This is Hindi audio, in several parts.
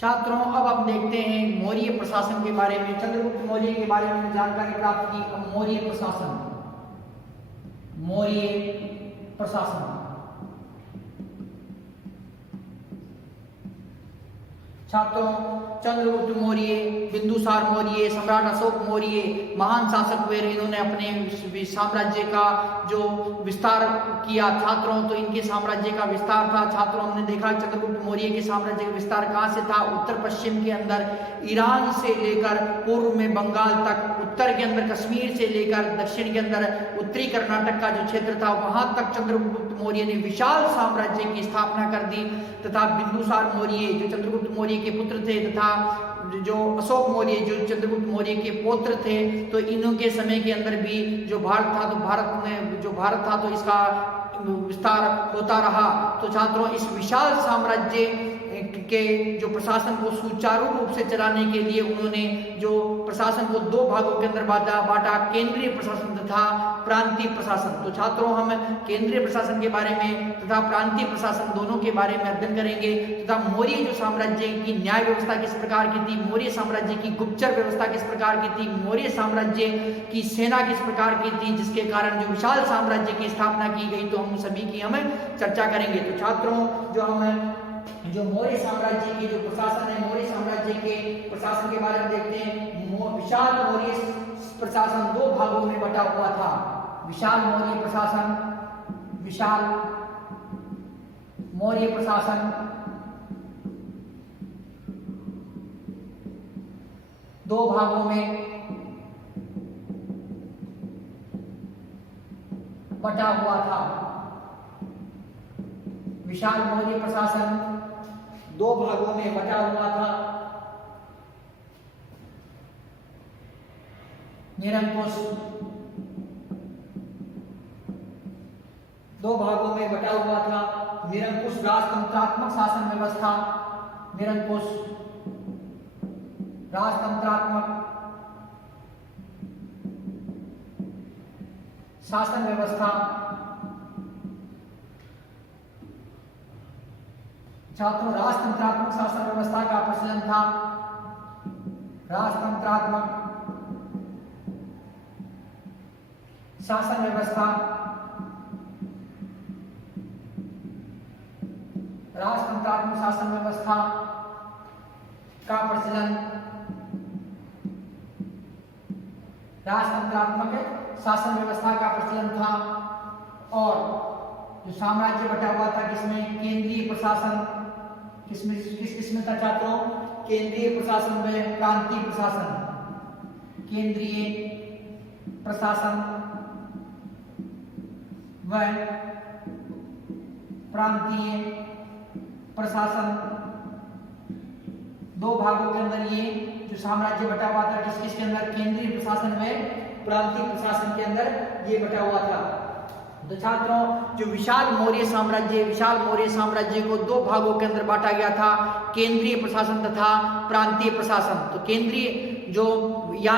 छात्रों अब हम देखते हैं मौर्य प्रशासन के बारे में। चंद्रगुप्त मौर्य के बारे में जानकारी प्राप्त की। अब मौर्य प्रशासन छात्रों चंद्रगुप्त मौर्य, बिंदुसार मौर्य, सम्राट अशोक मौर्य महान शासक हुए। इन्होंने अपने साम्राज्य का जो विस्तार किया छात्रों, तो इनके साम्राज्य का विस्तार था छात्रों, हमने देखा चंद्रगुप्त मौर्य के साम्राज्य का विस्तार कहाँ से था, उत्तर पश्चिम के अंदर ईरान से लेकर पूर्व में बंगाल तक, उत्तर के अंदर कश्मीर से लेकर दक्षिण के अंदर उत्तरी कर्नाटक का जो क्षेत्र था वहां तक चंद्रगुप्त मौर्य ने विशाल साम्राज्य की स्थापना कर दी। तथा बिंदुसार मौर्य जो चंद्रगुप्त मौर्य के पुत्र थे तथा जो अशोक मौर्य जो चंद्रगुप्त मौर्य के पौत्र थे, तो इन्हों के समय के अंदर भी जो भारत था, तो भारत था तो इसका विस्तार होता रहा। तो छात्रों इस विशाल साम्राज्य के जो प्रशासन को सुचारू रूप से चलाने के लिए उन्होंने जो प्रशासन को दो भागों के अंदर बांटा, केंद्रीय प्रशासन तथा प्रांतीय प्रशासन। तो छात्रों हम केंद्रीय प्रशासन के बारे में तथा प्रांतीय प्रशासन दोनों के बारे में अध्ययन करेंगे। तथा मौर्य जो साम्राज्य की न्याय व्यवस्था किस प्रकार की थी, मौर्य साम्राज्य की गुप्तचर व्यवस्था किस प्रकार की थी, मौर्य साम्राज्य की सेना किस प्रकार की थी, जिसके कारण जो विशाल साम्राज्य की स्थापना की गई, तो हम सभी की हम चर्चा करेंगे। तो छात्रों जो मौर्य साम्राज्य की जो प्रशासन है, मौर्य साम्राज्य के प्रशासन के बारे में देखते हैं। विशाल मौर्य प्रशासन दो भागों में बटा हुआ था। विशाल मौर्य प्रशासन दो भागों में बटा हुआ था। विशाल मौर्य प्रशासन दो भागों में बटा हुआ था। निरंकुश दो भागों में बटा हुआ था। निरंकुश राजतंत्रात्मक शासन व्यवस्था, निरंकुश राजतंत्रात्मक शासन व्यवस्था। छात्रों राजतंत्रात्मक शासन व्यवस्था का प्रचलन था। राजतंत्रात्मक शासन व्यवस्था, राजतंत्रात्मक शासन व्यवस्था का प्रचलन, राजतंत्रात्मक शासन व्यवस्था का प्रचलन था। और जो साम्राज्य बटा हुआ था किसमें, केंद्रीय प्रशासन, किसमें था छात्रों, केंद्रीय प्रशासन में प्रांतीय प्रशासन, केंद्रीय प्रशासन व प्रांतीय प्रशासन दो भागों के अंदर ये जो साम्राज्य बटा हुआ था, किस के अंदर, केंद्रीय प्रशासन में प्रांतीय प्रशासन के अंदर ये बटा हुआ था। तो छात्रों जो विशाल मौर्य साम्राज्य को दो भागों के अंदर बांटा गया था, केंद्रीय प्रशासन तथा प्रांतीय प्रशासन। तो केंद्रीय जो या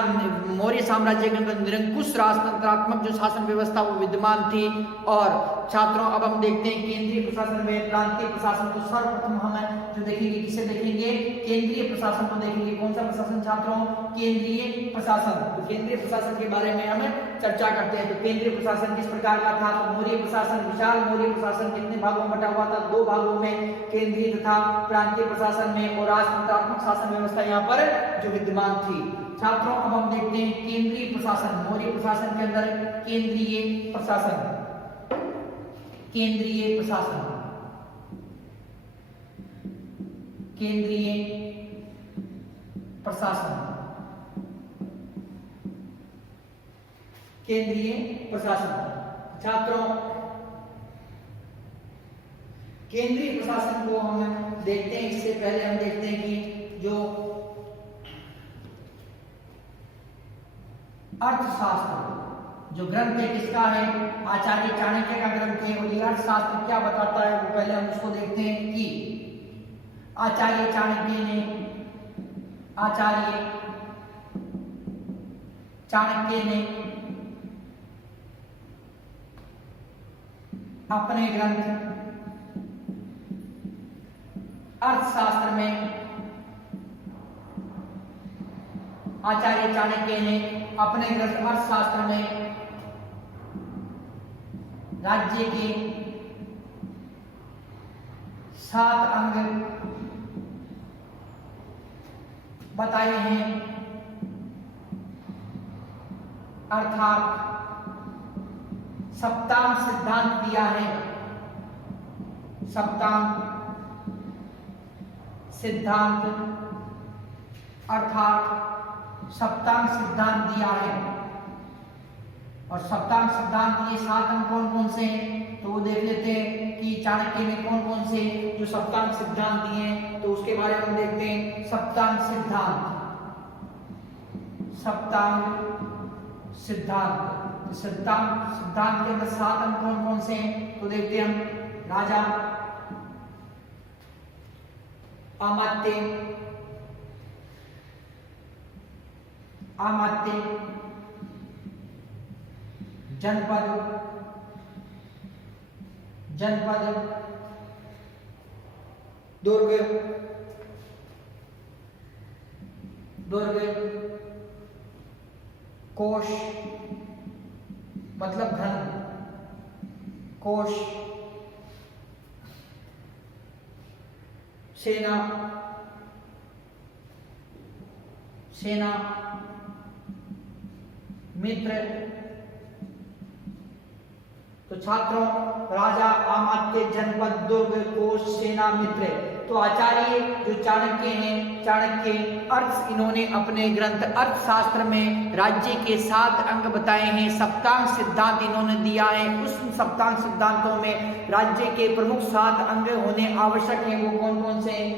मौर्य साम्राज्य के अंदर निरंकुश राजतंत्रात्मक जो शासन व्यवस्था वो विद्यमान थी। और छात्रों अब हम देखते हैं केंद्रीय प्रशासन में प्रांतीय प्रशासन। तो सर्वप्रथम हम जो देखेंगे, किसे देखेंगे, केंद्रीय प्रशासन को देखेंगे। कौन सा प्रशासन छात्रों, केंद्रीय प्रशासन। तो केंद्रीय प्रशासन के बारे में हम चर्चा करते हैं। तो केंद्रीय प्रशासन किस प्रकार का था, तो मौर्य प्रशासन, विशाल मौर्य प्रशासन कितने भागों में बटा हुआ था, दो भागों में, केंद्रीय तथा प्रांतीय प्रशासन में। और राजतंत्रात्मक शासन व्यवस्था यहाँ पर जो विद्यमान थी। छात्रों अब हम देखते हैं केंद्रीय प्रशासन, मौर्य प्रशासन के अंदर केंद्रीय प्रशासन, केंद्रीय प्रशासन, केंद्रीय प्रशासन, केंद्रीय प्रशासन। छात्रों केंद्रीय प्रशासन को हम देखते हैं, इससे पहले हम देखते हैं कि जो अर्थशास्त्र जो ग्रंथ है किसका है, आचार्य चाणक्य का ग्रंथ है। और ये अर्थशास्त्र क्या बताता है वो पहले हम उसको देखते हैं कि आचार्य चाणक्य ने अपने ग्रंथ अर्थशास्त्र में आचार्य चाणक्य ने अपने ग्रंथ अर्थशास्त्र में राज्य के 7 अंग बताए हैं, अर्थात सप्तांग सिद्धांत दिया है। सप्तांग सिद्धांत अर्थात सप्तांग सिद्धांत दिया है। और सप्तांग सिद्धांत ये 7 अंग कौन कौन से हैं, तो वो देख लेते हैं कि चाणक्य ने कौन कौन से जो सप्तांग सिद्धांत दिए हैं, तो उसके बारे में हम देखते हैं। सप्तांग सिद्धांत, सप्तांग सिद्धांत, सप्तांग सिद्धांत के अंदर 7 अंग कौन कौन से हैं, तो देखते हैं हम। राजा, अमात्य, अमात्य, जनपद, जनपद, दुर्ग, दुर्ग, कोश मतलब धन, कोश, सेना, सेना, मित्र। तो छात्रों, राजा, अमात्य, जनपद, दुर्ग, कोश, सेना, मित्र। तो आचार्य जो चाणक्य हैं, चाणक्य इन्होंने अपने ग्रंथ अर्थशास्त्र में राज्य के 7 अंग बताए हैं, सप्तांग सिद्धांत इन्होंने दिया है। उस सप्तांग सिद्धांतों में राज्य के प्रमुख 7 अंग होने आवश्यक हैं। वो कौन कौन से हैं?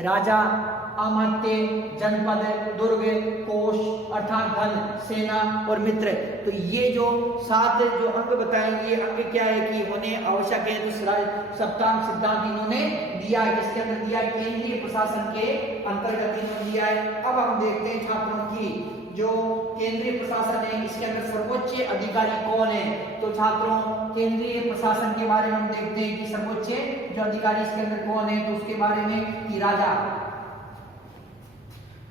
राजा, अमात्य, जनपद, दुर्ग, कोश अर्थात धन, सेना और मित्र। तो ये जो 7 जो अंग बताएंगे, ये अंग क्या है कि होने आवश्यक है। तो सप्तांग सिद्धांत इन्होंने दिया है, इसके अंदर दिया है केंद्रीय प्रशासन के अंतर्गत इन्होंने दिया है। अब हम देखते हैं छात्रों की जो केंद्रीय प्रशासन है, इसके अंदर सर्वोच्च अधिकारी कौन है। तो छात्रों, केंद्रीय प्रशासन के बारे में हम देखते हैं कि सर्वोच्च जो अधिकारी इसके अंदर कौन है, तो उसके बारे में कि राजा,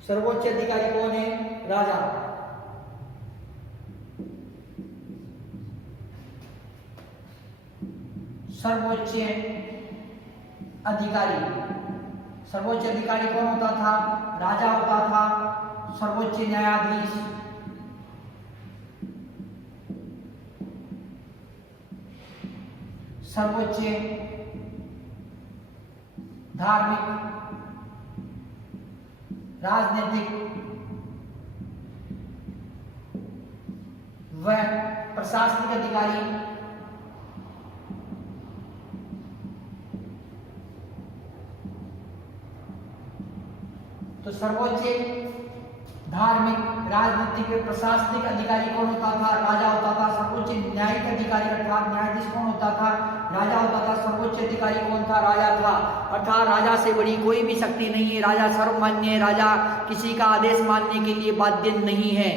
सर्वोच्च अधिकारी कौन है? राजा। सर्वोच्च अधिकारी, सर्वोच्च अधिकारी कौन होता था? राजा होता था। सर्वोच्च न्यायाधीश, सर्वोच्च धार्मिक, राजनीतिक व प्रशासनिक अधिकारी, तो सर्वोच्च धार्मिक, राजनीतिक, प्रशासनिक अधिकारी कौन होता था? राजा होता था। सर्वोच्च न्यायिक अधिकारी अर्थात न्यायाधीश कौन होता था? राजा होता था। सर्वोच्च अधिकारी कौन था? राजा था। अर्थात राजा से बड़ी कोई भी शक्ति नहीं है, राजा सर्वमान्य है, राजा किसी का आदेश मानने के लिए बाध्य नहीं है।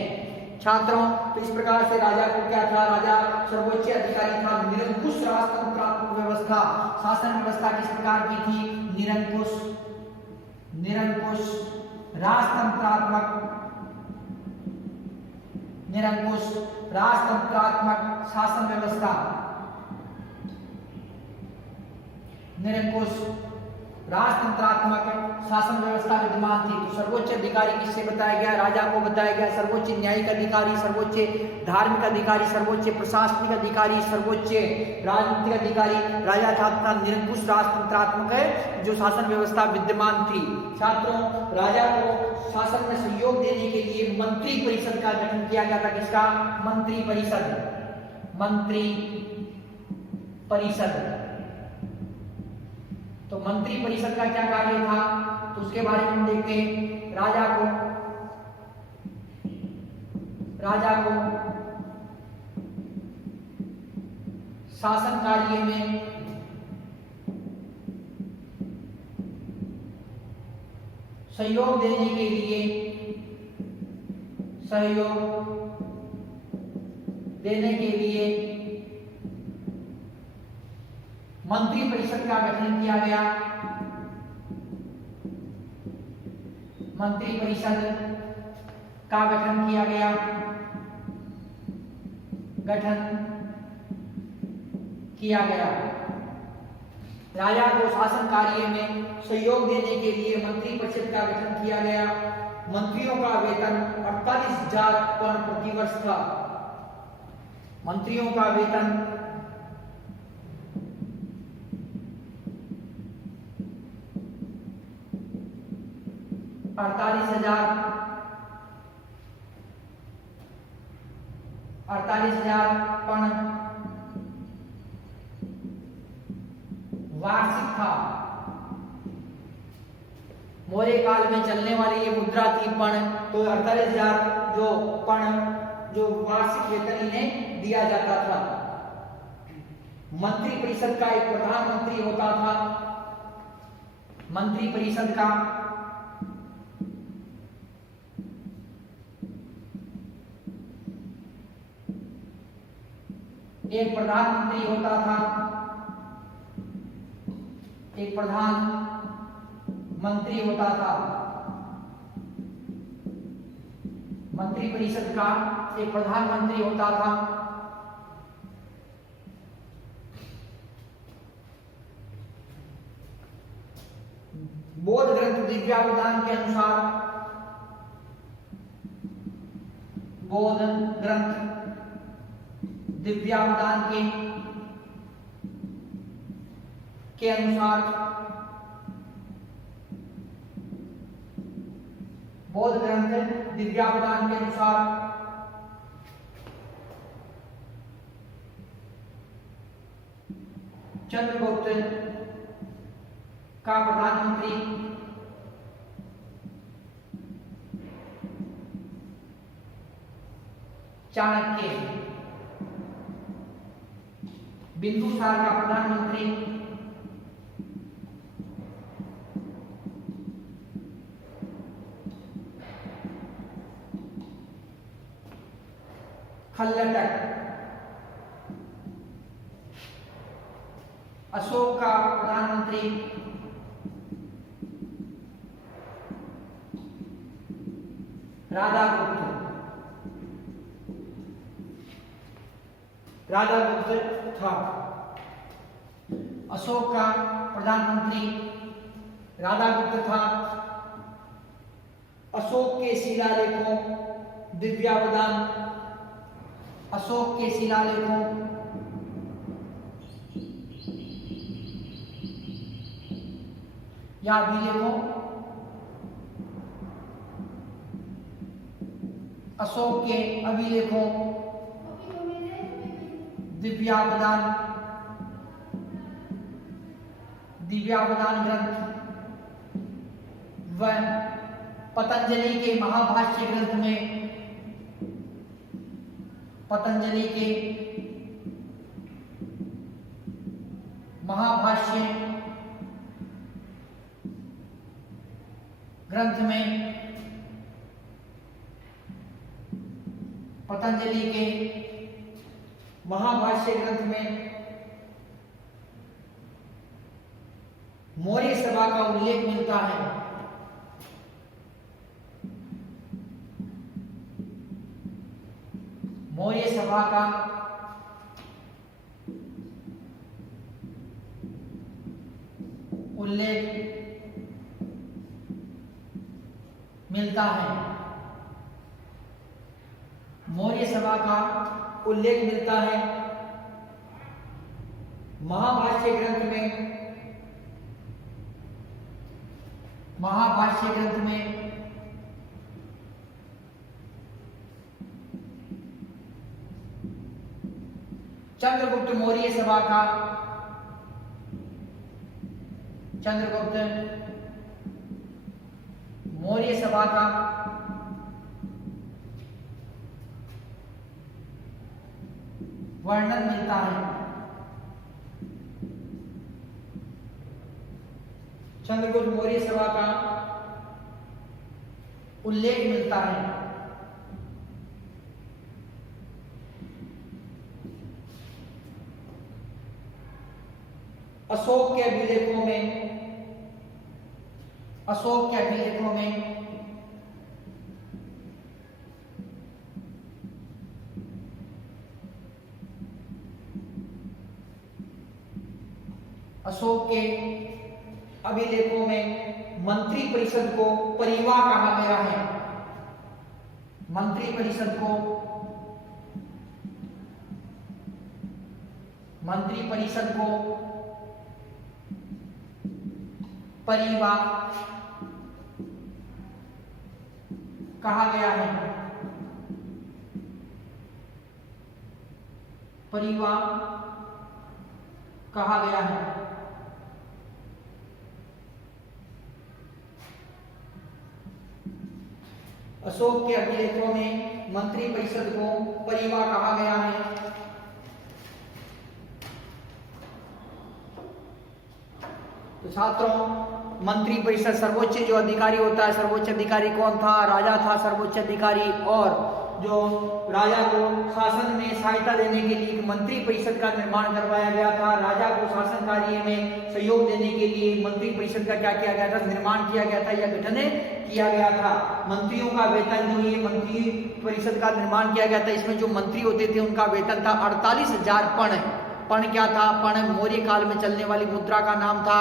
छात्रों, तो इस प्रकार से राजा को क्या था? राजा सर्वोच्च अधिकारी था। निरंकुश राजतंत्रात्मक व्यवस्था, शासन व्यवस्था किस प्रकार की थी? निरंकुश, निरंकुश राजतंत्रात्मक, निरंकुश राजतंत्रात्मक शासन व्यवस्था, निरंकुश राजतंत्रात्मक शासन व्यवस्था विद्यमान थी। तो सर्वोच्च अधिकारी किससे बताया गया? राजा को बताया गया। सर्वोच्च न्यायिक अधिकारी, सर्वोच्च धार्मिक अधिकारी, सर्वोच्च प्रशासनिक अधिकारी, सर्वोच्च राजनीतिक अधिकारी राजा था तथा निरंकुश राजतंत्रात्मक जो शासन व्यवस्था विद्यमान थी। छात्रों, राजा को शासन में सहयोग देने के लिए मंत्री परिषद का गठन किया गया था। किसका? मंत्री परिषद, मंत्री परिषद। तो मंत्री परिषद का क्या कार्य था, तो उसके बारे में हम देखते हैं। राजा को शासन कार्य में सहयोग देने के लिए, सहयोग देने के लिए मंत्री परिषद का गठन किया गया। मंत्री परिषद का गठन किया गया, गठन किया गया। राजा को शासन कार्य में सहयोग देने के लिए मंत्री परिषद का गठन किया गया। मंत्रियों का वेतन 48,000 पौंड प्रतिवर्ष था। मंत्रियों का वेतन 48,000 पौंड वार्षिक था। मौर्य काल में चलने वाली ये मुद्रा थी पण, तो 48,000 जो पण जो वार्षिक वेतन इन्हें दिया जाता था। मंत्री परिषद का एक प्रधानमंत्री होता था। मंत्री परिषद का एक प्रधानमंत्री होता था, एक प्रधानमंत्री होता था। मंत्री परिषद का एक प्रधानमंत्री होता था। बौद्ध ग्रंथ दिव्यावदान के अनुसार, बौद्ध ग्रंथ दिव्यावदान के अनुसार, बौद्ध ग्रंथ दिव्यावदान के अनुसार चंद्रगुप्त का प्रधानमंत्री चाणक्य, बिंदुसार का प्रधानमंत्री खल्लटक, अशोक का प्रधानमंत्री राधागुप्त था। अशोक का प्रधानमंत्री राधागुप्त था। अशोक के शिलालेखों दिव्यावदान, अशोक के शिलालेखों या अभिलेखों, अशोक के अभिलेखों दिव्यावदान ग्रंथ व पतंजलि के महाभाष्य ग्रंथ में, पतंजलि के महाभाष्य ग्रंथ में, पतंजलि के महाभाष्य ग्रंथ में मौर्य सभा का उल्लेख मिलता है। मौर्य सभा का उल्लेख मिलता है। मौर्य सभा का उल्लेख मिलता है महाभाष्य ग्रंथ में। महाभाष्य ग्रंथ में चंद्रगुप्त मौर्य सभा का, चंद्रगुप्त मौर्य सभा का वर्णन मिलता है। चंद्रगुप्त मौर्य सभा का उल्लेख मिलता है। अशोक के अभिलेखों में, अशोक के अभिलेखों में में मंत्री परिषद को परिवार कहा गया है। मंत्री परिषद को परिवार कहा गया है। परिवार कहा गया है। अशोक के अभिलेखों में मंत्री परिषद को परिवार कहा गया है। तो छात्रों, मंत्री परिषद सर्वोच्च जो अधिकारी होता है, सर्वोच्च अधिकारी कौन था? राजा था सर्वोच्च अधिकारी। और जो राजा को शासन में सहायता देने के लिए मंत्री परिषद का निर्माण करवाया गया था। राजा को शासन कार्य में सहयोग देने के लिए मंत्री परिषद का क्या किया गया था? निर्माण किया गया था या गठन किया गया था। मंत्रियों का वेतन जो ये मंत्री परिषद का निर्माण किया गया था, इसमें जो मंत्री होते थे उनका वेतन था 48,000 पण। पण क्या था? पण मौर्य काल में चलने वाली मुद्रा का नाम था,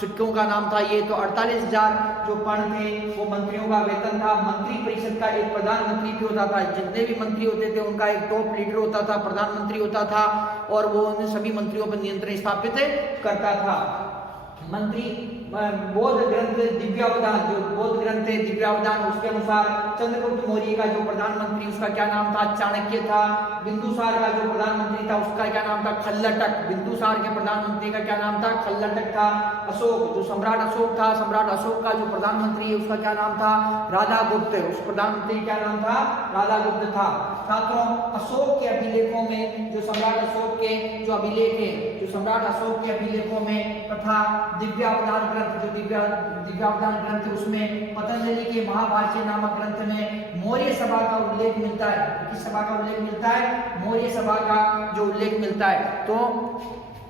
सिक्कों का नाम था ये। तो 48,000 जो पण थे वो मंत्रियों का वेतन था। मंत्री परिषद का एक प्रधानमंत्री भी होता था। जितने भी मंत्री होते थे उनका एक टॉप लीडर होता था, प्रधानमंत्री होता था, और वो उन सभी मंत्रियों पर नियंत्रण स्थापित करता था। मंत्री बौद्ध ग्रंथ दिव्यावधान, जो बौद्ध ग्रंथ है दिव्यावधान, उसके अनुसार चंद्रगुप्त मौर्य का जो प्रधानमंत्री उसका क्या नाम था? चाणक्य था। बिंदुसार का जो प्रधानमंत्री था उसका क्या नाम था? खल्लटक। बिंदुसार के प्रधानमंत्री का क्या नाम था? खल्लटक था। अशोक, जो सम्राट अशोक था, सम्राट अशोक का जो प्रधानमंत्री है उसका क्या नाम था? राधागुप्त। उस प्रधानमंत्री क्या नाम था? राधागुप्त था। छात्रों, अशोक के अभिलेखों में जो सम्राट अशोक के जो अभिलेख है, जो सम्राट अशोक के अभिलेखों में तथा दिव्यावधान ग्रंथ, जो दिव्यावधान ग्रंथ, उसमें पतंजलि के महाभाष्य नामक ग्रंथ में मौर्य सभा का उल्लेख मिलता है। किस सभा का उल्लेख मिलता है? मौर्य सभा का जो उल्लेख मिलता है। तो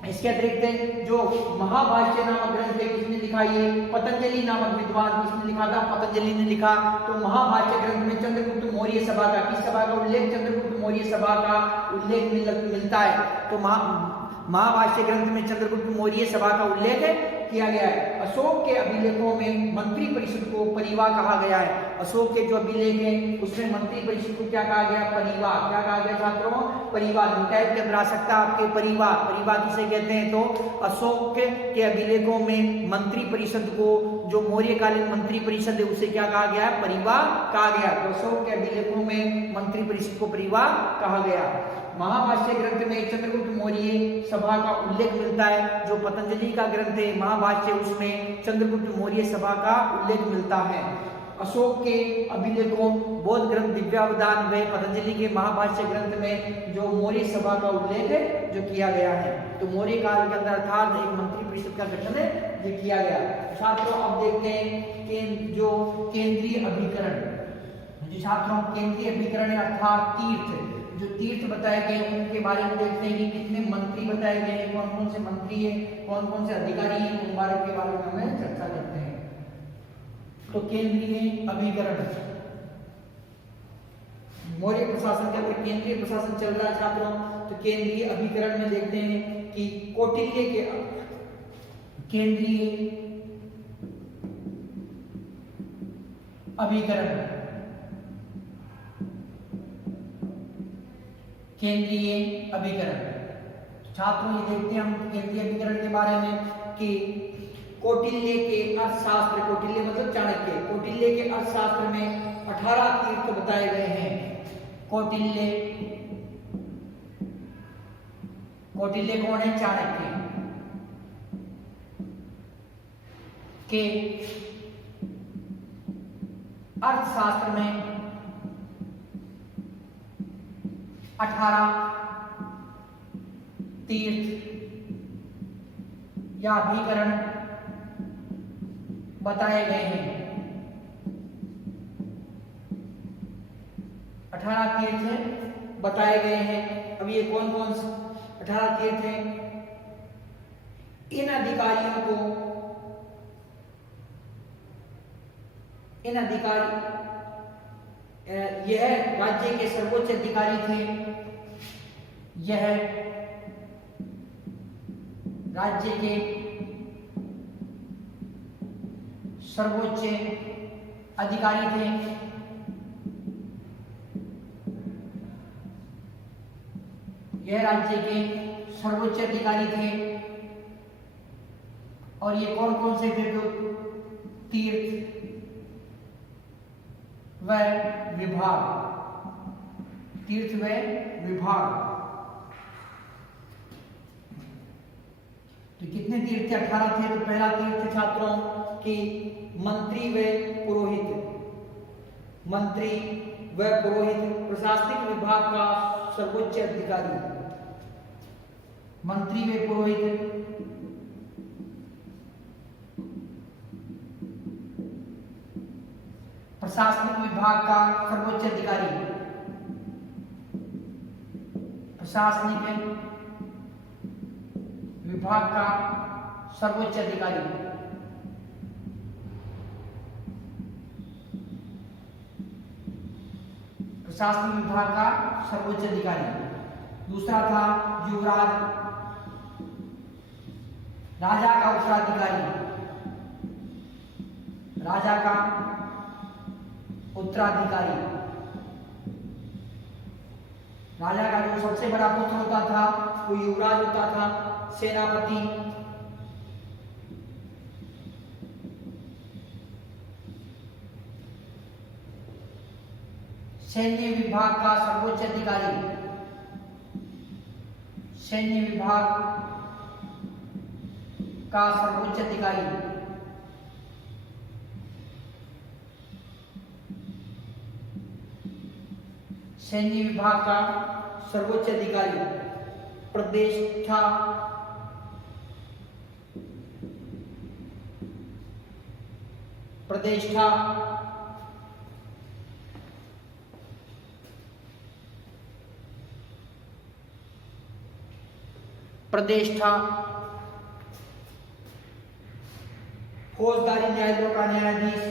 इसके अतिरिक्त जो महाभाष्य नामक ग्रंथ है किसने लिखा? ये पतंजलि नामक विद्वान। किसने लिखा था? पतंजलि ने लिखा। तो महाभाष्य ग्रंथ में चंद्रगुप्त मौर्य सभा का, किस सभा का उल्लेख? चंद्रगुप्त मौर्य सभा का उल्लेख मिलता है। तो महाभाष्य ग्रंथ में चंद्रगुप्त मौर्य सभा का उल्लेख किया गया है। अशोक के अभिलेखों में मंत्री परिषद को परिवार कहा गया है। अशोक के जो अभिलेख है उसमें मंत्री परिषद को क्या कहा गया? परिवार। क्या कहा गया छात्रों? परिवार। टाइप के अंदर आ सकता है आपके परिवार। परिवार किसे कहते हैं? तो अशोक के अभिलेखों में मंत्री परिषद को, जो मौर्यकालीन मंत्री परिषद है उसे क्या कहा गया? परिवार कहा गया। तो अशोक के अभिलेखों में मंत्री परिषद को परिवार कहा गया। महाभाष्य ग्रंथ में चंद्रगुप्त मौर्य सभा का उल्लेख मिलता है। जो पतंजलि का ग्रंथ है महाभाष्य, उसमें चंद्रगुप्त मौर्य सभा का उल्लेख मिलता है। अशोक के अभिलेखों, बौद्ध ग्रंथ दिव्यावधान व पतंजलि के महाभाष्य ग्रंथ में जो मौर्य सभा का उल्लेख जो किया गया है। तो मौर्य काल के अंदर अर्थात एक मंत्री परिषद का गठन ये किया गया। छात्रों, अब देखते हैं कि जो केंद्रीय अभिकरण, जो छात्रों केंद्रीय अभिकरण अर्थात तीर्थ, जो तीर्थ बताए गए उनके बारे में देखते हैं कि कितने मंत्री बताए गए हैं, कौन कौन से मंत्री हैं, कौन कौन से अधिकारी हैं, उन बारे के बारे में हमें चर्चा करते हैं। तो केंद्रीय अभिकरण, मौर्य प्रशासन के अंदर केंद्रीय प्रशासन चल रहा है छात्रों। तो केंद्रीय अभिकरण में देखते हैं कि कौटिल्य के केंद्रीय अभिकरण, केंद्रीय अभिकरण। छात्रों, ये देखते हैं हम केंद्रीय अभिकरण के बारे में कि कौटिल्य के अर्थशास्त्र, कौटिल्य मतलब चाणक्य, कौटिल्य के अर्थशास्त्र में 18 तीर्थ बताए गए हैं। कौटिल्य कौन है? चाणक्य के अर्थशास्त्र में 18 तीर्थ या अभिकरण बताए गए हैं। 18 तीर्थ बताए गए हैं। अब ये कौन कौन से 18 तीर्थ हैं? इन अधिकारियों को, इन अधिकारी, यह राज्य के सर्वोच्च अधिकारी थे। यह राज्य के सर्वोच्च अधिकारी थे। यह राज्य के सर्वोच्च अधिकारी थे। और ये कौन कौन से थे? तो तीर्थ व विभाग, तीर्थ व विभाग। तो कितने तीर्थ थे? 18 थे। तो पहला तीर्थ छात्रों की मंत्री व पुरोहित, मंत्री व पुरोहित प्रशासनिक विभाग का सर्वोच्च अधिकारी, मंत्री व पुरोहित प्रशासनिक विभाग का सर्वोच्च अधिकारी, प्रशासनिक विभाग का सर्वोच्च अधिकारी। प्रशासनिक विभाग का सर्वोच्च अधिकारी। दूसरा था युवराज, राजा का उत्तराधिकारी, राजा का उत्तराधिकारी। राजा का जो सबसे बड़ा पुत्र होता था वो युवराज होता था, सेनापति। सैन्य विभाग का सर्वोच्च अधिकारी, सैन्य विभाग का सर्वोच्च अधिकारी। सैन्य विभाग का सर्वोच्च अधिकारी। प्रतिष्ठा, प्रतिष्ठा प्रतिष्ठा। फौजदारी न्यायालयों का न्यायाधीश,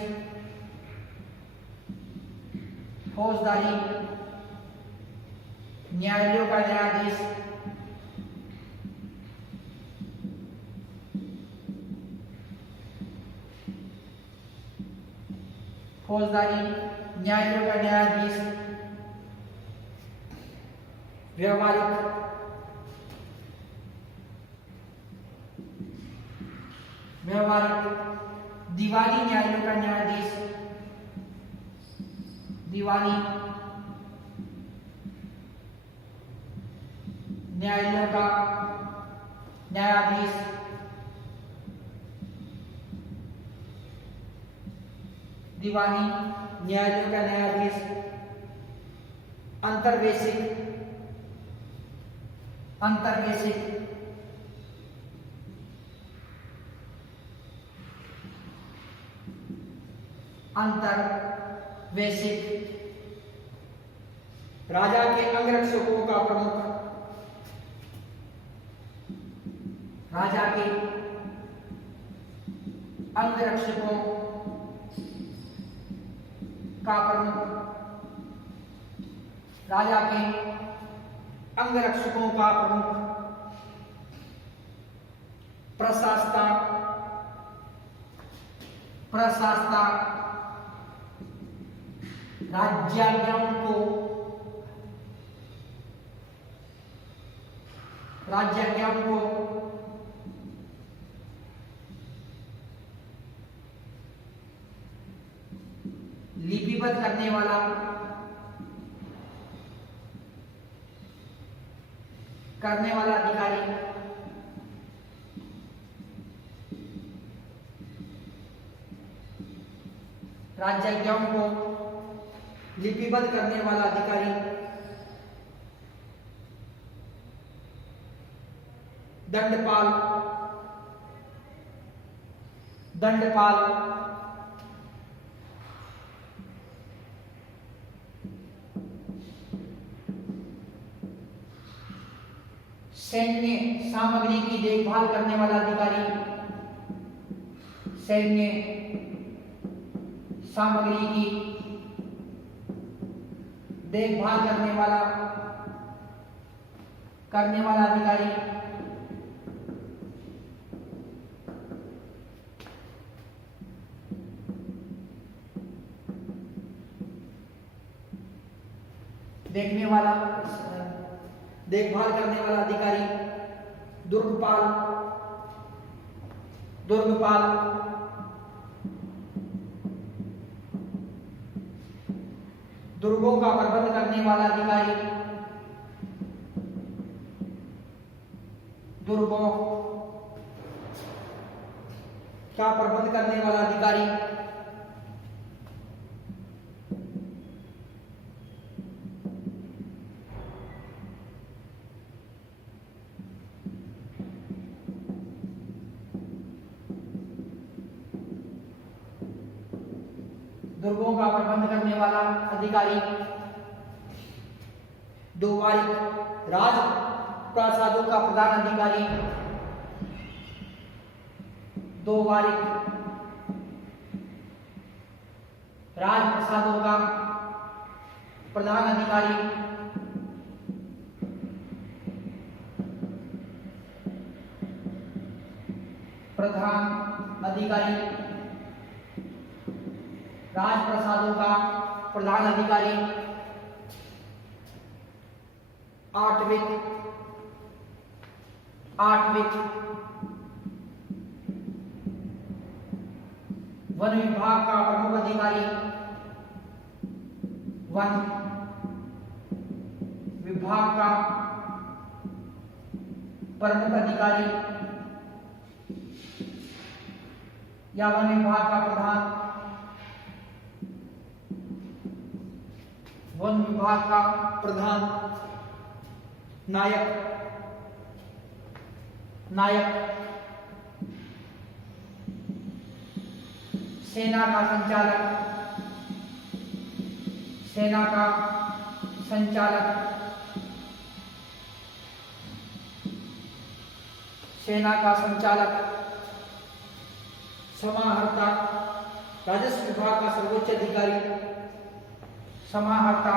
फौजदारी न्यायालयों का न्यायाधीश। फौजदारी न्यायालयों का न्यायाधीश। व्यवहारिक, व्यवहारिक दीवानी न्यायालयों का न्यायाधीश, दीवानी न्यायालयों का न्यायाधीश। दीवानी न्यायालयों का न्यायाधीश। अंतर्वेशिक, अंतर्वेशिक अंतर्वेशिक राजा के अंगरक्षकों का प्रमुख, राजा के अंगरक्षकों का प्रमुख, राजा के अंगरक्षकों का प्रमुख। प्रशासता, प्रशासता राज्याज्ञाओं को, राज्याज्ञाओं को लिपिबद्ध करने वाला, करने वाला अधिकारी। राज्याज्ञाओं को लिपिबद्ध करने वाला अधिकारी। दंडपाल, दंडपाल सैन्य सामग्री की देखभाल करने वाला अधिकारी, सैन्य सामग्री की देखभाल करने वाला अधिकारी। देखने वाला, देखभाल करने वाला अधिकारी, दुर्गपाल, दुर्गपाल, दुर्गों का प्रबंध करने वाला अधिकारी, दुर्गों का प्रबंध करने वाला अधिकारी, दुर्गों का प्रबंध करने वाला अधिकारी, दोवारिक, राज प्रासादों का प्रधान अधिकारी, दोवारिक, राजप्रसादों का प्रधान अधिकारी, प्रधान अधिकारी, राजप्रसादों का प्रधान अधिकारी, आठविक, आठविक, वन विभाग का प्रमुख अधिकारी, वन विभाग का प्रमुख अधिकारी या वन विभाग का प्रधान, वन विभाग का प्रधान, नायक, नायक, सेना का संचालक, सेना का संचालक, सेना का संचालक, समाहर्ता, राजस्व विभाग का सर्वोच्च अधिकारी, समाहर्ता,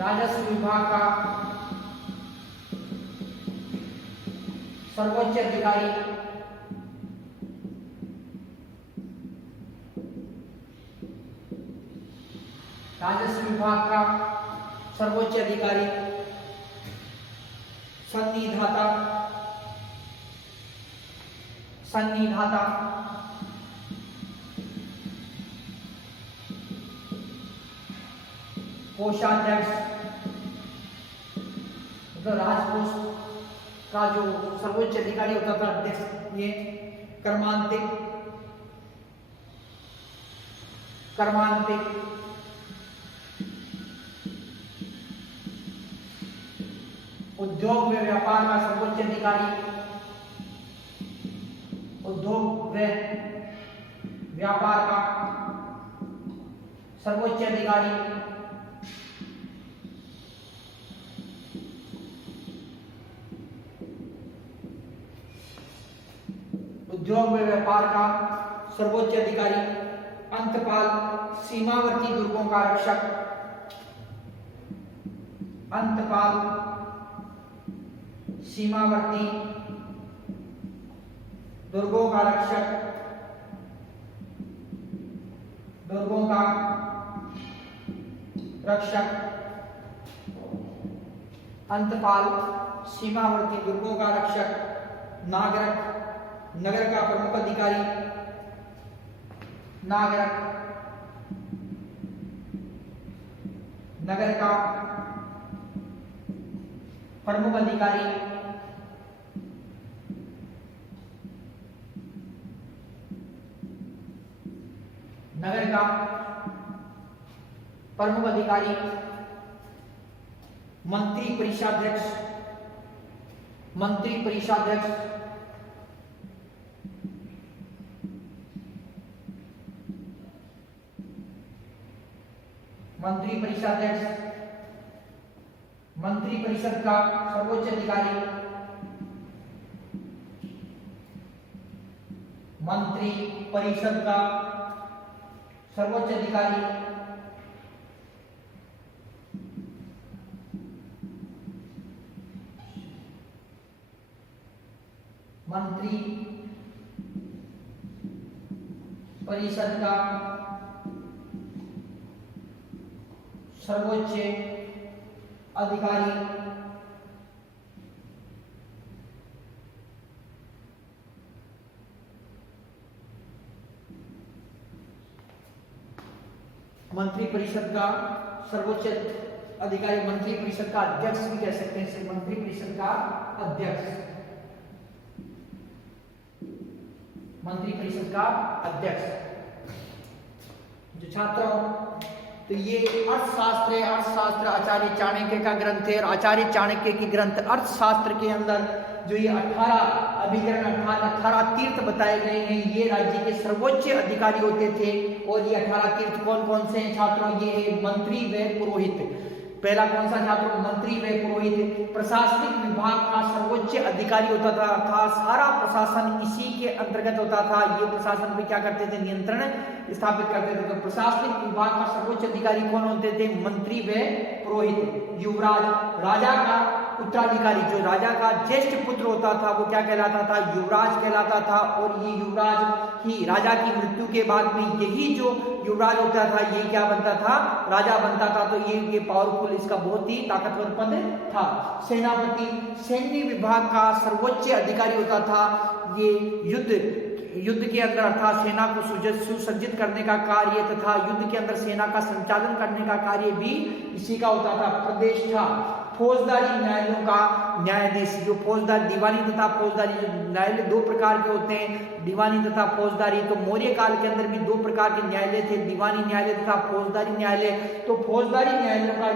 राजस्व विभाग का सर्वोच्च अधिकारी, राजस्व विभाग का सर्वोच्च अधिकारी, संनिधाता, संनिधाता, कोषाध्यक्ष, तो राजकोष का जो सर्वोच्च अधिकारी होता था अध्यक्ष, ये कर्मांतिक, कर्मांतिक, उद्योग व व्यापार का सर्वोच्च अधिकारी, उद्योग व व्यापार का सर्वोच्च अधिकारी, उद्योग व व्यापार का सर्वोच्च अधिकारी, अंतपाल, सीमावर्ती दुर्गों का रक्षक, अंतपाल, सीमावर्ती दुर्गों का रक्षक, दुर्गों का रक्षक, अंतपाल, सीमावर्ती दुर्गों का रक्षक, नागरक, नगर का प्रमुख अधिकारी, नागरक, नगर का प्रमुख अधिकारी, नगर का प्रमुख अधिकारी, मंत्री परिषदाध्यक्ष, मंत्री परिषदाध्यक्ष, मंत्री परिषदाध्यक्ष, मंत्री परिषद का सर्वोच्च अधिकारी, मंत्री परिषद का सर्वोच्च अधिकारी, मंत्री परिषद का सर्वोच्च अधिकारी मंत्री परिषद का सर्वोच्च अधिकारी, मंत्री परिषद का अध्यक्ष भी कह सकते हैं इसे, मंत्री परिषद का अध्यक्ष, मंत्री परिषद का अध्यक्ष। जो छात्रों, तो ये अर्थशास्त्र है, अर्थशास्त्र आचार्य चाणक्य का ग्रंथ है, और आचार्य चाणक्य की ग्रंथ अर्थशास्त्र के अंदर जो ये 18 अभिकरण 18 तीर्थ बताए गए हैं, ये राज्य के सर्वोच्च अधिकारी होते थे। और ये 18 तीर्थ कौन कौन से हैं छात्रों? ये है मंत्री व पुरोहित। पहला कौन सा छात्रों? मंत्री व पुरोहित। प्रशासनिक विभाग का सर्वोच्च अधिकारी होता था सारा प्रशासन इसी के अंतर्गत होता था। ये प्रशासन पे क्या करते थे? नियंत्रण स्थापित करते थे। तो प्रशासनिक विभाग का सर्वोच्च अधिकारी कौन होते थे? मंत्री व पुरोहित। युवराज, राजा का उत्तराधिकारी, जो राजा का ज्येष्ठ पुत्र होता था वो क्या कहलाता था? युवराज कहलाता था। और ये युवराज ही राजा की मृत्यु के बाद में यही जो युवराज होता था ये क्या बनता था? राजा बनता था। तो ये पावरफुल, इसका बहुत ही ताकतवर पद था। सेनापति, सैन्य विभाग का सर्वोच्च अधिकारी होता था। ये युद्ध के अंदर अर्थात सेना को सुसज्जित करने का कार्य तथा युद्ध के अंदर सेना का संचालन करने का कार्य भी इसी का होता था। प्रतिष्ठा, फौजदारी न्यायालयों का न्यायाधीश। जो फौजदारी, दीवानी तथा फौजदारी न्यायालय दो प्रकार के होते हैं, दीवानी तथा फौजदारी। तो मौर्य काल के अंदर भी दो प्रकार के न्यायालय थे, दीवानी न्यायालय तथा फौजदारी न्यायालय। तो फौजदारी न्यायालयों का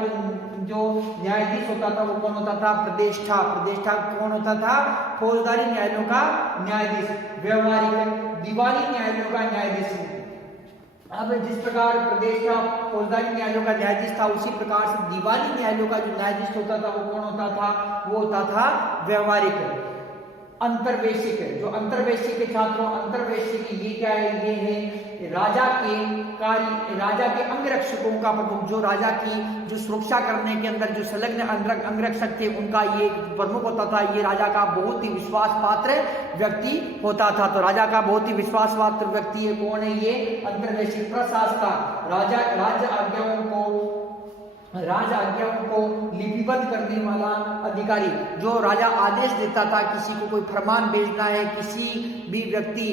जो न्यायाधीश होता था वो कौन होता था? प्रतिष्ठा। प्रतिष्ठा कौन होता था? फौजदारी न्यायालयों का न्यायाधीश। व्यवहारिक, दीवानी न्यायालयों का न्यायाधीश। अब जिस प्रकार प्रतिष्ठा फौजदारी न्यायालयों का न्यायाधीश था, उसी प्रकार से दीवानी न्यायालयों का जो न्यायाधीश होता था वो कौन होता था? वो होता था व्यवहारिक। अंतर्वेशिक, जो अंतर्वेशिक के छात्रों, अंतर्वेशिक ये क्या है? ये है राजा के कार्य, राजा के अंगरक्षकों का प्रमुख। जो राजा की जो सुरक्षा करने के अंदर जो संलग्न अंगरक्षक थे उनका ये प्रमुख होता था। ये राजा का बहुत ही विश्वास पात्र व्यक्ति होता था। तो राजा का बहुत ही विश्वास पात्र व्यक्ति है कौन है? ये अंतर्वेशिक। प्रशासका, राज आज्ञाओं को लिपिबद्ध करने वाला अधिकारी। जो राजा आदेश देता था, किसी को कोई फरमान भेजना है, किसी भी व्यक्ति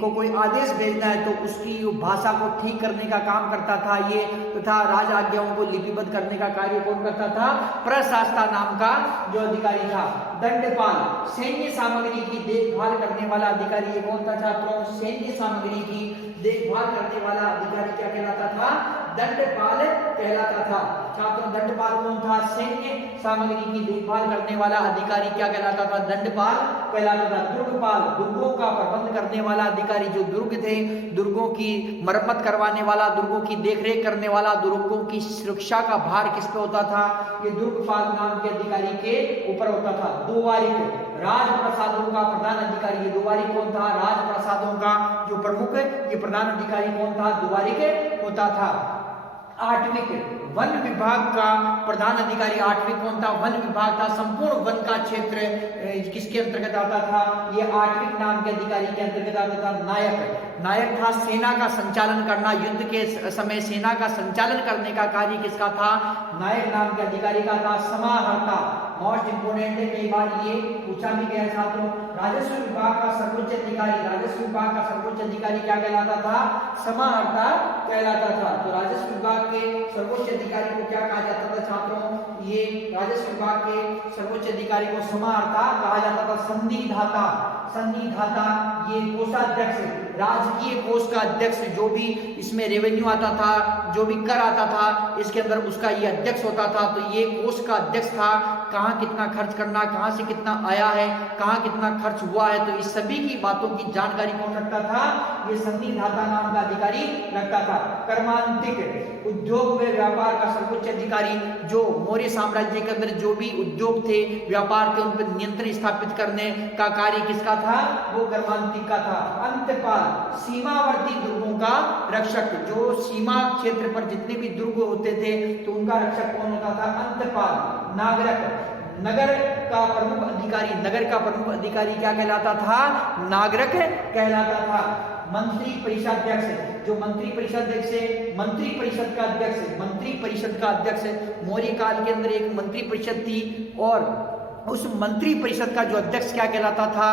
को कोई आदेश भेजना है तो उसकी भाषा को ठीक करने का काम करता था ये, तथा राज आज्ञाओं को लिपिबद्ध करने का कार्य कौन करता था? प्रशासका नाम का जो अधिकारी था। दंडपाल, सैन्य सामग्री की देखभाल करने वाला अधिकारी। ये कौन था छात्रों? सैन्य सामग्री की देखभाल करने वाला अधिकारी क्या कहलाता था? दंडपाल कहलाता था। छात्रों, दंडपाल कौन था? सैन्य सामग्री की देखभाल करने वाला अधिकारी क्या कहलाता था? दंडपाल कहलाता था। दुर्गपाल, दुर्गों का प्रबंध करने वाला अधिकारी। जो दुर्ग थे, दुर्गों की मरम्मत करवाने वाला, दुर्गों की देखरेख करने वाला, दुर्गों की सुरक्षा का भार किस पे होता था? ये दुर्गपाल नाम के अधिकारी के ऊपर होता था। द्वारिक, राजप्रसादों का प्रधान अधिकारी। ये द्वारिक कौन था? राजप्रसादों का जो प्रमुख ये प्रधान अधिकारी कौन था? द्वारिक होता था। आठविक, वन विभाग का प्रधान अधिकारी। आठविक कौन था? वन विभाग था। संपूर्ण वन का क्षेत्र किसके अंतर्गत आता था? ये आठविक नाम के अधिकारी के अंतर्गत आता था। नायक, नायक था सेना का संचालन करना, युद्ध के समय सेना का संचालन करने का कार्य किसका था? नायक नाम के अधिकारी का था। समाहर्ता, मोस्ट इंपोर्टेंट है, कई बार ये पूछा भी गया छात्रों। राजस्व विभाग का सर्वोच्च अधिकारी। राजस्व विभाग का सर्वोच्च अधिकारी क्या कहलाता था? समाहर्ता कहलाता था। तो राजस्व विभाग के सर्वोच्च अधिकारी को क्या कहा जाता था छात्रों? ये राजस्व विभाग के सर्वोच्च अधिकारी को समाहर्ता कहा जाता था। संधिदाता, संधिदाता ये कोषाध्यक्ष, राजकीय कोष का अध्यक्ष। जो भी इसमें रेवेन्यू आता था, जो भी कर आता था, इसके अंदर उसका ये अध्यक्ष होता था। तो ये कोष का अध्यक्ष था। कहाँ कितना खर्च करना, कहाँ से कितना आया है, कहाँ कितना खर्च हुआ है, तो इस सभी की बातों की जानकारी कौन रखता था? ये संधिदाता नाम का अधिकारी रखता था। कर्मांतिक, उद्योग व व्यापार का सर्वोच्च अधिकारी। जो मौर्य साम्राज्य के अंदर जो भी उद्योग थे, व्यापार थे, उन पर नियंत्रण स्थापित करने का कार्य किसका था? वो कर्मांतिक का था। अंतपाल, सीमावर्ती दुर्गों का रक्षक। जो सीमा क्षेत्र पर जितने भी दुर्ग होते थे तो उनका रक्षक कौन होता था? अंतपाल। नागरक, नगर का प्रमुख अधिकारी, नगर का प्रमुख अधिकारी क्या कहलाता था? नागरिक कहलाता था। मंत्री परिषदाध्यक्ष, जो मंत्री परिषद अध्यक्ष है, मंत्री परिषद का अध्यक्ष, मंत्री परिषद का अध्यक्ष मौर्य काल के अंदर एक मंत्री परिषद थी, और उस मंत्री परिषद का जो अध्यक्ष क्या कहलाता था?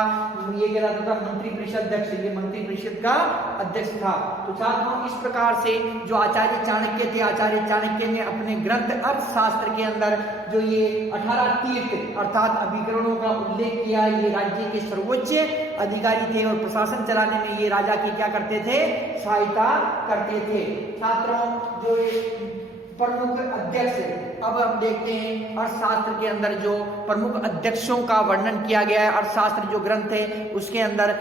ये कहलाता था मंत्री परिषद अध्यक्ष। ये मंत्री परिषद का अध्यक्ष था। तो छात्रों, इस प्रकार से जो आचार्य चाणक्य थे, आचार्य चाणक्य ने अपने ग्रंथ अर्थशास्त्र के अंदर जो ये 18 तीर्थ अर्थात अभिकरणों का उल्लेख किया। ये राज्य के सर्वोच्च अधिकारी थे और प्रशासन चलाने में ये राजा की क्या करते थे? सहायता करते थे। छात्रों, जो प्रमुख अध्यक्ष, अब हम देखते हैं अर्थशास्त्र के अंदर जो प्रमुख अध्यक्षों का वर्णन किया गया है। अर्थशास्त्र जो ग्रंथ है उसके अंदर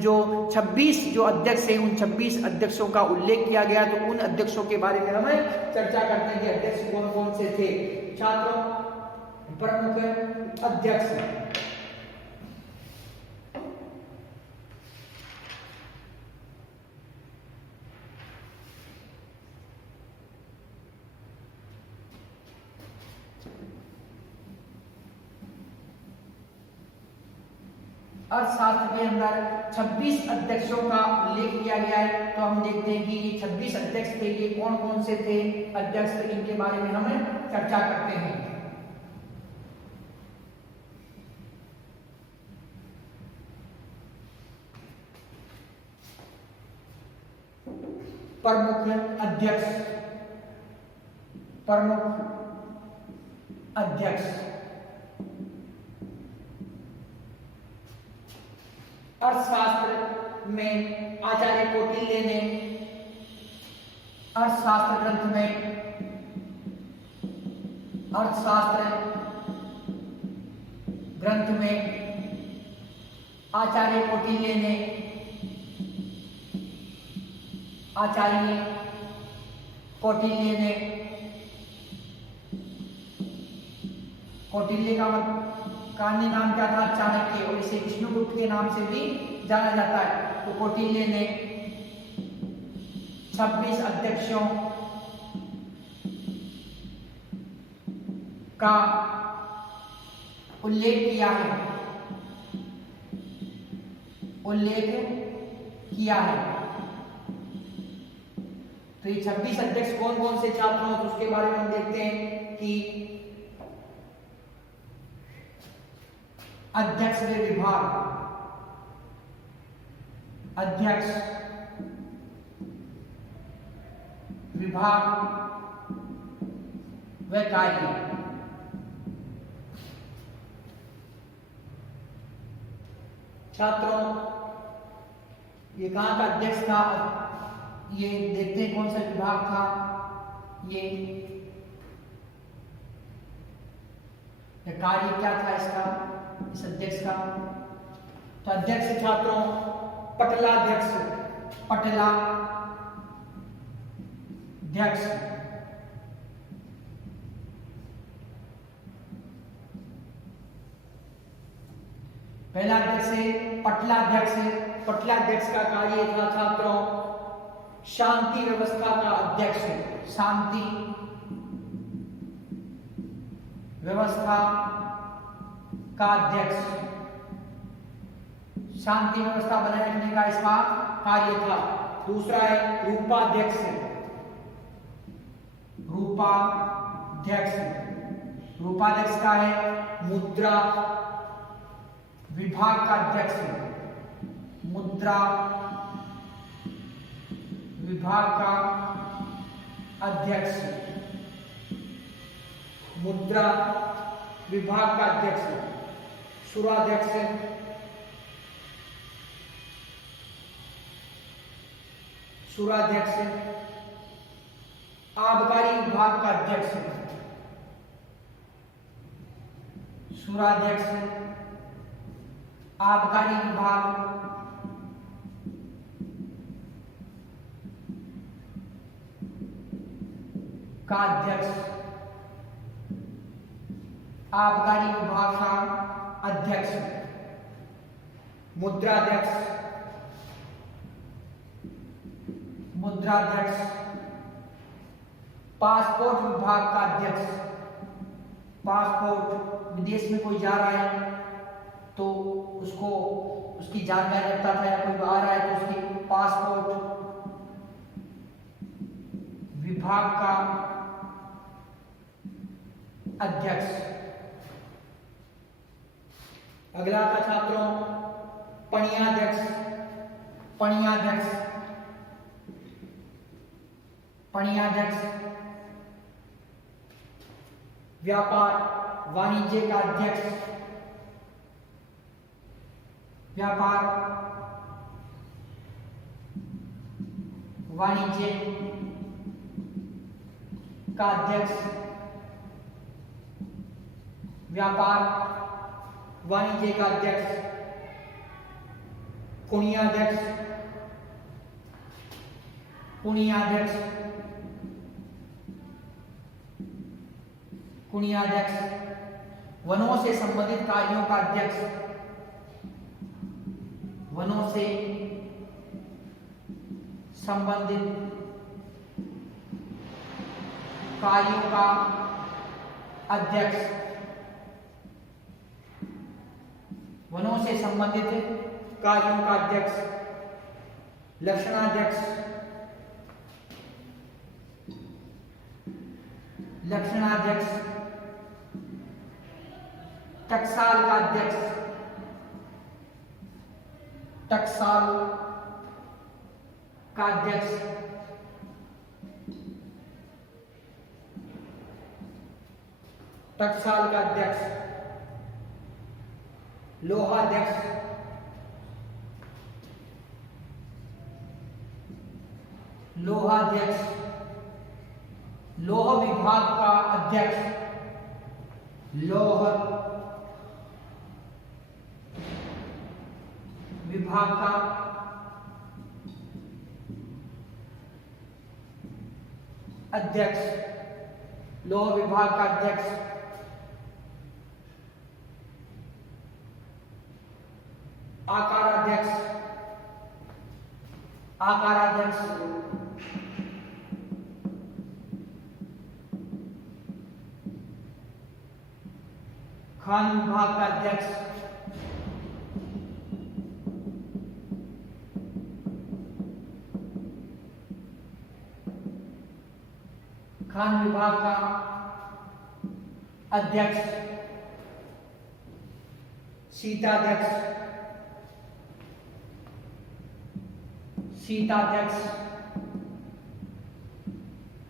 जो 26 जो अध्यक्ष हैं, उन 26 अध्यक्षों का उल्लेख किया गया। तो उन अध्यक्षों के बारे में हमें चर्चा करते हैं कि अध्यक्ष कौन कौन से थे। छात्रों, प्रमुख अध्यक्ष, अर्थशास्त्र के अंदर 26 अध्यक्षों का उल्लेख किया गया है। तो हम देखते हैं कि ये 26 अध्यक्ष थे, ये कौन कौन से थे अध्यक्ष, इनके बारे में हम चर्चा करते हैं। प्रमुख अध्यक्ष, प्रमुख अध्यक्ष अर्थशास्त्र में आचार्य कौटिल्य ने अर्थशास्त्र ग्रंथ में, अर्थशास्त्र ग्रंथ में आचार्य कौटिल्य ने, आचार्य कौटिल्य ने, कौटिल्य का अन्य नाम क्या था? चाणक्य, और इसे विष्णुगुप्त के नाम से भी जाना जाता है। तो कौटिल्य ने 26 अध्यक्षों का उल्लेख किया है, उल्लेख किया है। तो ये 26 अध्यक्ष कौन कौन से छात्रों, तो उसके बारे में हम देखते हैं कि अध्यक्ष व विभाग, अध्यक्ष विभाग व कार्य। छात्रों, ये कहाँ का अध्यक्ष था? ये देखते हैं कौन सा विभाग था। ये कार्य क्या था इसका, इस अध्यक्ष का? तो अध्यक्ष छात्रों पटलाध्यक्ष, पटलाध्यक्ष, पहला अध्यक्ष है पटलाध्यक्ष। पटलाध्यक्ष का कार्य था छात्रों शांति व्यवस्था का अध्यक्ष, शांति व्यवस्था का अध्यक्ष, शांति व्यवस्था बनाए रखने का इसका कार्य था। दूसरा है रूपाध्यक्ष, रूपाध्यक्ष, रूपाध्यक्ष का है मुद्रा विभाग का अध्यक्ष, मुद्रा विभाग का अध्यक्ष, मुद्रा विभाग का अध्यक्ष। सुराध्यक्ष, सुराध्यक्ष आबकारी विभाग का अध्यक्ष, सुराध्यक्ष आबकारी विभाग का अध्यक्ष, आबकारी विभाग का अध्यक्ष। मुद्राध्यक्ष, मुद्राध्यक्ष पासपोर्ट विभाग का अध्यक्ष, पासपोर्ट, विदेश में कोई जा रहा है तो उसको उसकी जानकारी रखता था, या कोई आ रहा है तो उसकी पासपोर्ट विभाग का अध्यक्ष। अगला था छात्रों पणियाध्यक्ष। पणियाध्यक्ष पणियाध्यक्ष व्यापार वाणिज्य का अध्यक्ष। व्यापार वाणिज्य का अध्यक्ष। व्यापार वाणिज्य का अध्यक्ष। पुण्याध्यक्ष। पुण्याध्यक्ष पुण्याध्यक्ष वनों से संबंधित कार्यों का अध्यक्ष। वनों से संबंधित कार्यों का अध्यक्ष। वनों से संबंधित कार्यों का अध्यक्ष। लक्षणाध्यक्ष। लक्षणाध्यक्ष टकसाल का अध्यक्ष। टकसाल का अध्यक्ष। टकसाल का अध्यक्ष। लोहाध्यक्ष। लोहाध्यक्ष लौह विभाग का अध्यक्ष। लौह विभाग का अध्यक्ष। लौह विभाग का अध्यक्ष। आकाराध्यक्ष। आकाराध्यक्ष खान विभाग का अध्यक्ष। खान विभाग का अध्यक्ष। शीताध्यक्ष। शीताध्यक्ष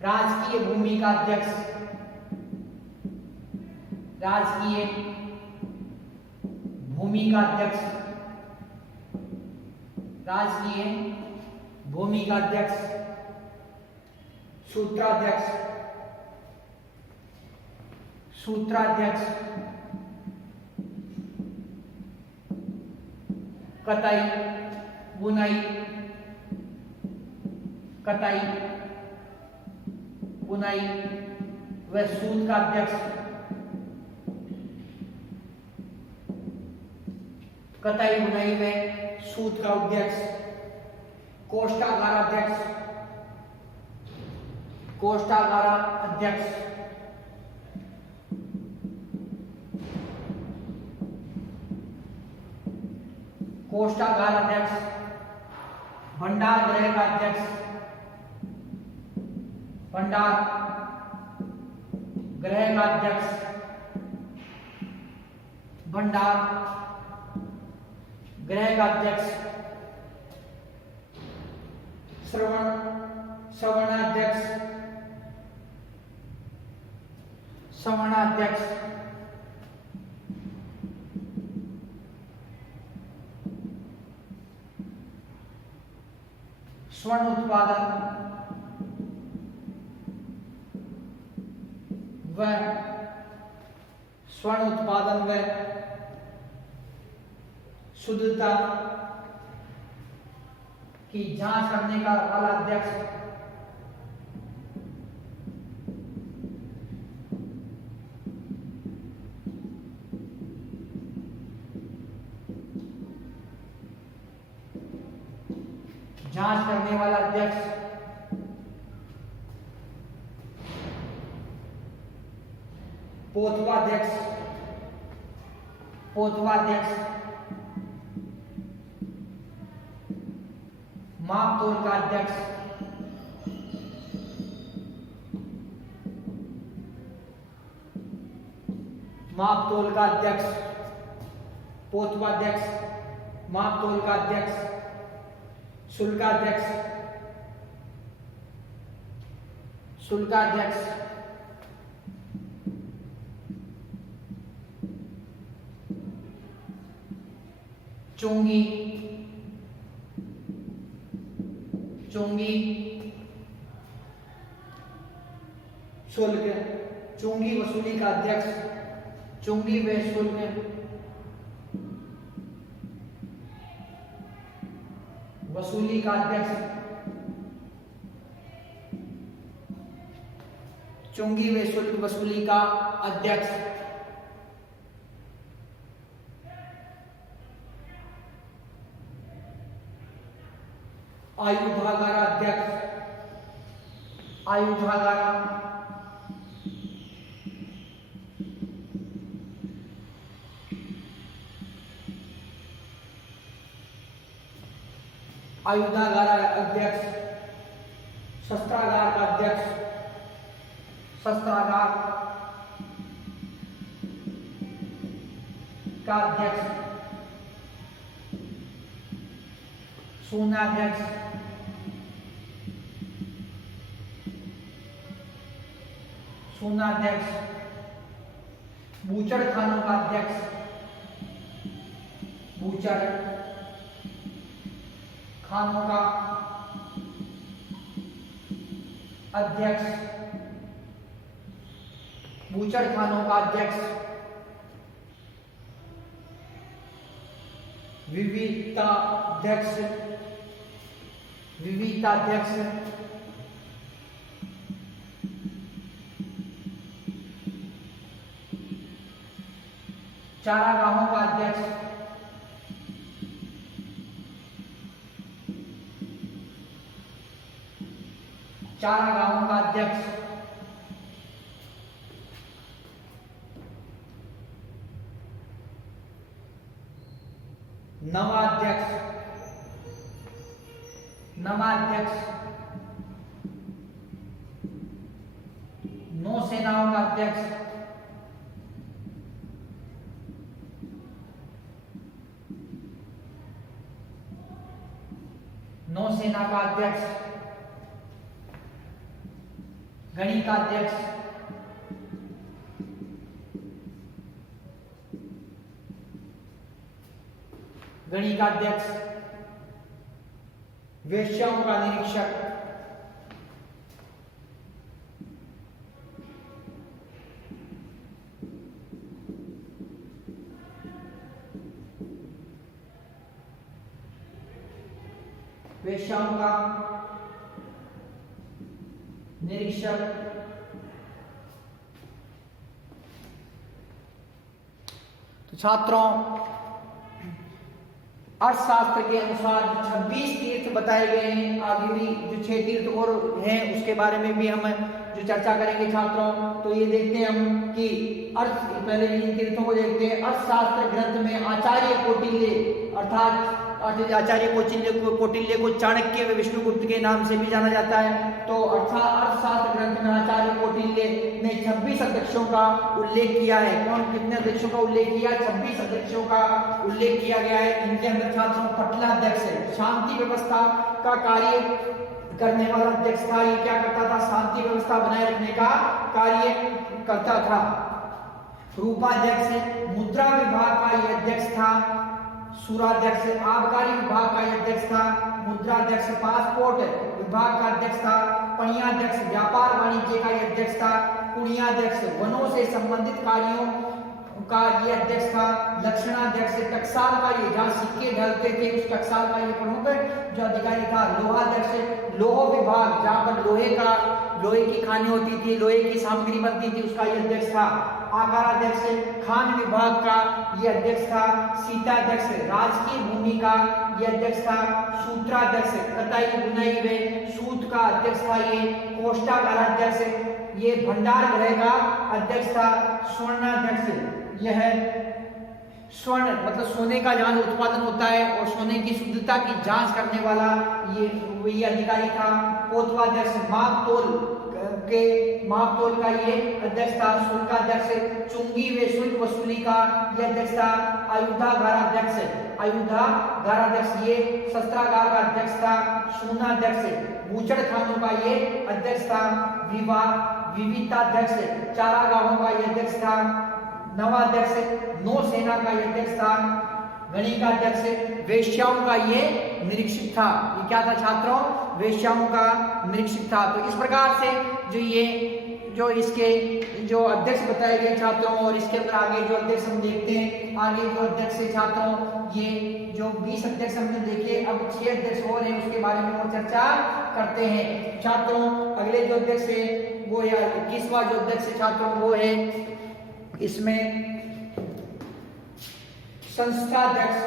राजकीय भूमि का अध्यक्ष। राजकीय भूमि का अध्यक्ष। राजकीय भूमि का अध्यक्ष। सूत्राध्यक्ष। सूत्राध्यक्ष कताई बुनाई। कताई बुनाई व सूत का अध्यक्ष। कताई बुनाई व सूत का अध्यक्ष। कोष्ठागार अध्यक्ष। कोष्ठागार अध्यक्ष। कोष्ठागार अध्यक्ष। भंडार गृह का अध्यक्ष। भंडार गृह का अध्यक्ष। भंडार गृह का अध्यक्ष। श्रवणाध्यक्ष। श्रवणाध्यक्ष स्वर्ण उत्पादन व स्वर्ण उत्पादन व शुद्धता की जांच करने का वाला अध्यक्ष। जांच करने वाला अध्यक्ष। पोथवाध्यक्ष, पोथवाध्यक्ष, मापतोल का अध्यक्ष, मापतोल का अध्यक्ष, पोथवाध्यक्ष, मापतोल का अध्यक्ष, शुल्काध्यक्ष, शुल्काध्यक्ष, चोंगी, चोंगी, शुल्क, चोंगी वसूली का अध्यक्ष, चोंगी व शुल्क, वसूली का अध्यक्ष, चोंगी व शुल्क वसूली का अध्यक्ष, आयुधागार अध्यक्ष, आयुधागार, आयुधागार अध्यक्ष, शस्त्रागार का अध्यक्ष, शस्त्रागार का अध्यक्ष, सोनाध्यक्ष, सोनाध्यक्ष, बूचड़ खानों का अध्यक्ष, बूचड़ खानों का अध्यक्ष, बूचड़ खानों का अध्यक्ष, विविधताध्यक्ष, विविधताध्यक्ष, चारागाहों का अध्यक्ष, चारागाहों का अध्यक्ष, नवाध्यक्ष, नवाध्यक्ष, नौसेनाओं का अध्यक्ष, नौसेना का अध्यक्ष, गणिताध्यक्ष, गणिताध्यक्ष, वेश्याओं का निरीक्षक, वेश्याओं का निरीक्षक, तो छात्रों अर्थशास्त्र के अनुसार 26 तीर्थ बताए गए हैं। आगे भी जो 6 तीर्थ और हैं उसके बारे में भी हम जो चर्चा करेंगे छात्रों। तो ये देखते हैं हम कि पहले इन तीर्थों को देखते हैं। अर्थशास्त्र ग्रंथ में आचार्य कौटिल्य अर्थात आचार्य कौटिल्य को चाणक्य व विष्णुगुप्त के नाम से भी जाना जाता है। तो अर्थशास्त्र ग्रंथ में आचार्य कौटिल्य ने 26 अध्यक्षों का उल्लेख किया है। कौन कितने अध्यक्षों का उल्लेख किया? 26 अध्यक्षों का उल्लेख किया गया है। इनके अंदर छात्रों पटलाध्यक्ष है, शांति व्यवस्था का कार्य करने वाला अध्यक्ष था। ये क्या करता था? शांति व्यवस्था बनाए रखने का कार्य करता था। रूपाध्यक्ष है, मुद्रा विभाग का ये अध्यक्ष था। सुराध्यक्ष आबकारी विभाग का अध्यक्ष था। मुद्राध्यक्ष पासपोर्ट विभाग का अध्यक्ष था। पणियाध्यक्ष व्यापार वाणिज्य का अध्यक्ष था। कुणियाध्यक्ष वनों से संबंधित कार्यों का ये अध्यक्ष था। लक्षणाध्यक्ष टकसाल का ये जहाँ सिक्के ढलते थे उस टकसाल का ये प्रमुख जो अधिकारी था। लोहाध्यक्ष लोह विभाग जहाँ पर लोहे की खानें होती थी, लोहे की सामग्री बनती थी, उसका ये अध्यक्ष था। आकाराध्यक्ष खान विभाग का ये अध्यक्ष था। सीताध्यक्ष राजकीय भूमि का ये अध्यक्ष था। सूत्राध्यक्ष कताई बुनाई व सूत का अध्यक्ष था ये कोष्ठागाराध्यक्ष। ये भंडार गृह का अध्यक्ष था स्वर्णाध्यक्ष। यह स्वर्ण मतलब सोने का जहां उत्पादन होता है और सोने की शुद्धता की जांच करने वाला ये अधिकारी था। कोतवाध्यक्ष माप तोल का ये अध्यक्ष था। शुल्काध्यक्ष चुंगी व शुल्क वसूली का ये अध्यक्ष था। आयुधागाराध्यक्ष ये शस्त्रागार का अध्यक्ष था। शून्याध्यक्ष बूचड़ खानों का ये अध्यक्ष था। विविताध्यक्ष चारागाहों का ये अध्यक्ष था। नवाध्यक्ष नौसेना का ये अध्यक्ष था। गणिकाध्यक्ष वेश्याओं का ये निरीक्षक था। ये क्या था छात्रों? वेश्याओं का निरीक्षक था। तो इस प्रकार से जो इसके जो अध्यक्ष बताए गए छात्रों, और इसके अंदर आगे जो अध्यक्ष हम देखते हैं, आगे जो अध्यक्ष है छात्रों, ये जो 20 अध्यक्ष हमने देखे, अब 6 अध्यक्ष और हैं, उसके बारे में और चर्चा करते हैं छात्रों। अगले जो अध्यक्ष है वो है 21वां जो अध्यक्ष है छात्रों, वो है इसमें संस्थाध्यक्ष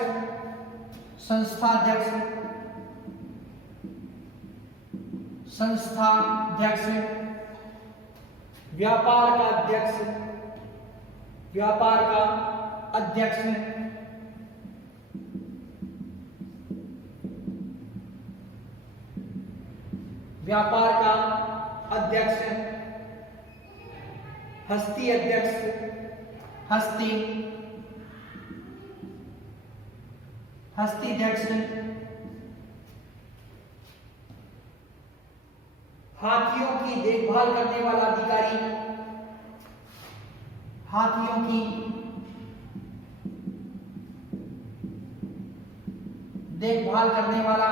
व्यापार का अध्यक्ष व्यापार का अध्यक्ष हस्ती अध्यक्ष हस्तीध्यक्ष हाथियों की देखभाल करने वाला अधिकारी हाथियों की देखभाल करने वाला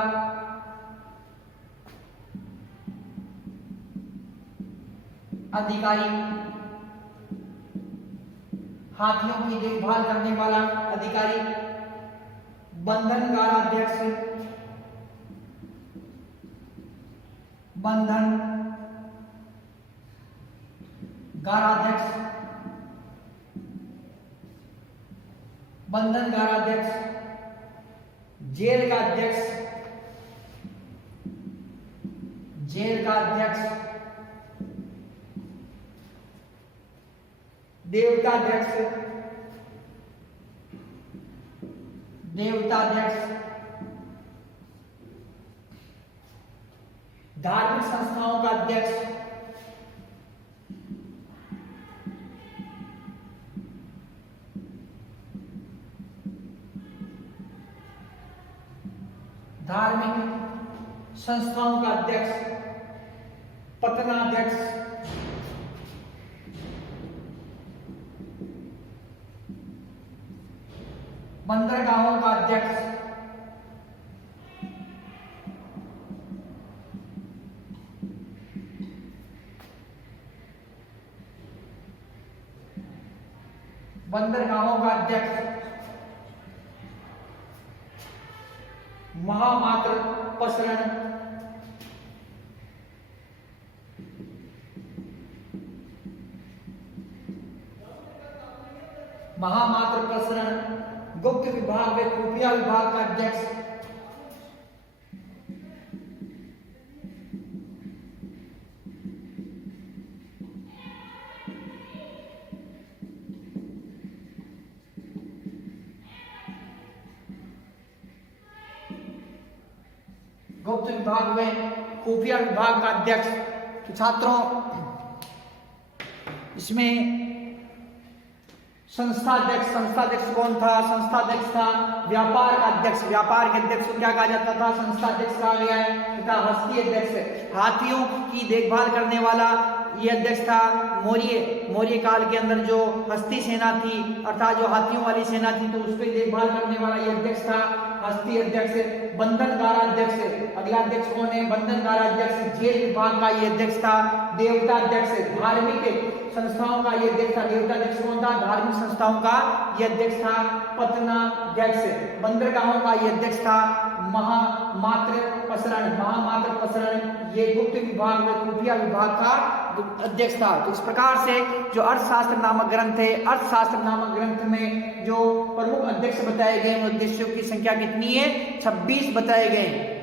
अधिकारी हाथियों की देखभाल करने वाला अधिकारी बंधनगाराध्यक्ष बंधनगाराध्यक्ष जेल का अध्यक्ष देवताध्यक्ष धार्मिक संस्थाओं का अध्यक्ष पतनाध्यक्ष बंदरगाहों का अध्यक्ष महामात्र प्रसरण गुप्त विभाग व खुफिया विभाग का अध्यक्ष गुप्त विभाग में खुफिया विभाग का अध्यक्ष। तो छात्रों इसमें संस्थाध्यक्ष कौन था? संस्थाध्यक्ष था व्यापार का अध्यक्ष। व्यापार के अध्यक्ष को क्या कहा जाता था? संस्थाध्यक्ष कहा गया है तथा हस्ती अध्यक्ष हाथियों की देखभाल करने वाला ये अध्यक्ष था। मौर्य काल के अंदर जो हस्ती सेना थी अर्थात जो हाथियों वाली सेना थी तो उसकी देखभाल करने वाला ये अध्यक्ष था हस्ती अध्यक्ष। बंधनगाराध्यक्ष अगला अध्यक्ष कौन है? बंधनगाराध्यक्ष जेल विभाग का ये अध्यक्ष था। देवताध्यक्ष धार्मिक संस्थाओं का ये अध्यक्ष था। देवताध्यक्ष कौन था? धार्मिक संस्थाओं का ये अध्यक्ष था पतनाध्यक्ष। बंदरगाहों का ये अध्यक्ष था महामात्र प्रसरण ये गुप्त विभाग में खुफिया विभाग का अध्यक्ष था। तो इस प्रकार से जो अर्थशास्त्र नामक ग्रंथ है, अर्थशास्त्र नामक ग्रंथ में जो प्रमुख अध्यक्ष बताए गए उन अध्यक्षों की संख्या कितनी है? 26 बताए गए।